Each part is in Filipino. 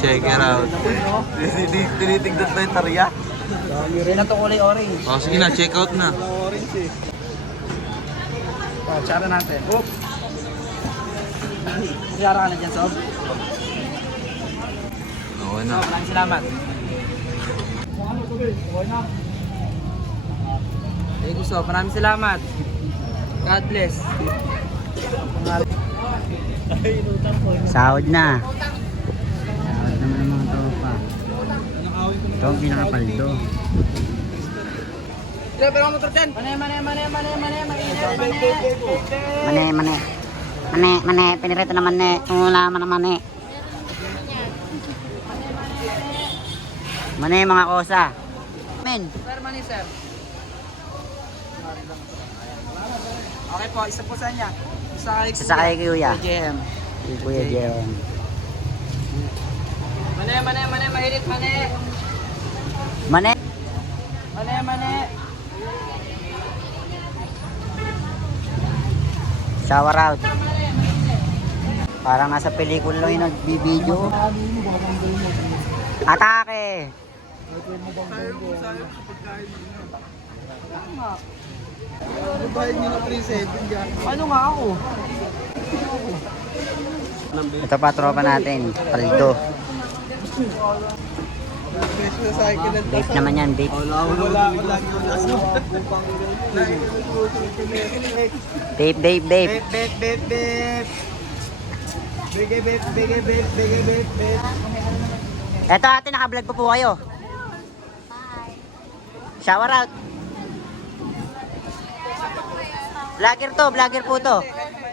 Check it out. Tinitignan ba yung tarya? Rin na ito kulay orange. Oh, sige na, check out na. Orange eh. Oh, tsara natin. Oop! Tsara ka na dyan, Sob. Okay na. Maraming salamat. Hey, gusto. Maraming salamat. God bless. Sahod na. Sahod naman ang mga tropa. Ito ang pinakapaldo. Pero ang motor dyan. Mane. Mainit, mane. Mane. Pinirito naman ne. Wala man naman ne. Mane mga kosa. Men. Sir, mani, sir. Okay po, isa po sa kanya. Isa sa kay Kuya. JM. Si Kuya JM. Mane, mainit, mane. Mane. Mane. Shower out. Parang nasa pelikula yung nagbibideo. Atake! Ano nga ako? Ito pa tropa natin. Paldo. Vape naman yan, vape. Vape. Bebe. Eto ate, naka-vlog pa po kayo. Shower out. Vlogger po to.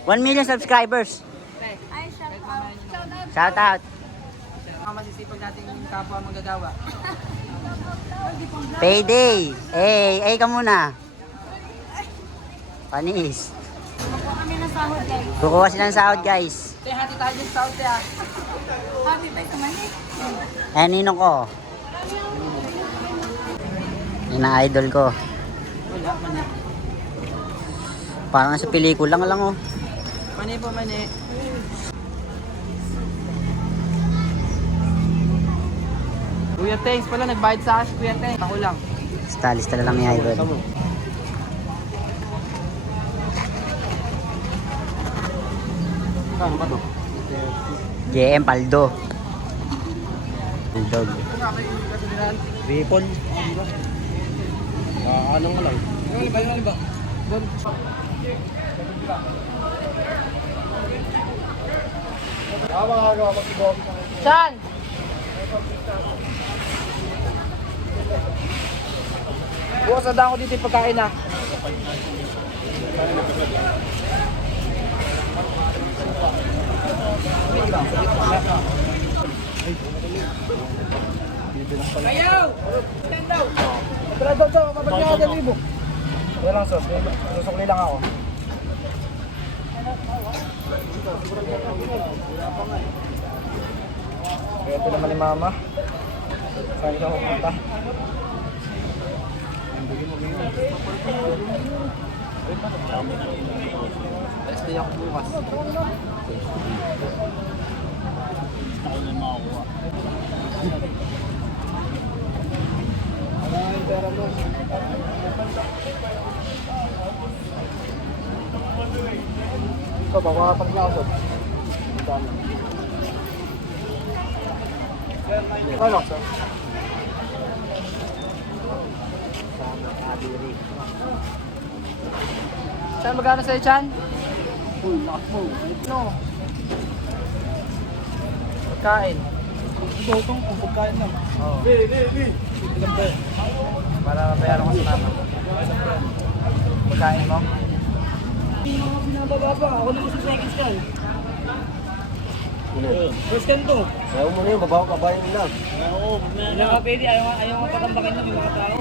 1 million subscribers. Shout out. Ang masisipag natin yung kapwa magagawa. Payday. Ay ka muna. Panis. Kukuha kami ng sahod, guys. Kukuha silang sahod, guys. Te, hati tayo din sa ute ah. Happy ba ito, mani? Eh, ninong ko. Yan ang idol ko. Wala, mani. Parang sa pelikula lang oh. Mani po, mani. Kuya Thanks pala, nagbayad sa akin, Kuya Thanks. Ako lang. Lista na lang yung idol. Ano ba to? JM Paldo. Bulldog. Ripon. Ano mo lang? Ano ba? Saan? Bukas na daan ko dito yung pagkain na. Ayaw! Stand out! Tara daw daw, mapagkakad ang libo. Wala lang sos, susukli lang ako. Kaya ito naman ni Mama. Saan ka pupunta? Alas day ako bukas. Pera mo. Ito, baka paglasod. Ano, sir? Saan magkano sa'yo, Chan? Full, full. No. Pagkain. Ito, itong pagkain lang. Oo. Ilang ba? Para bayaran ko sa mama. Pagkain mo? Hindi ako pinababa pa. Ako naman sa second scan. First scan to. Ayaw mo na yun, babaw kabayan nila. Oo. Hindi na ka pwede. Ayaw nga patambakin na may mga tao.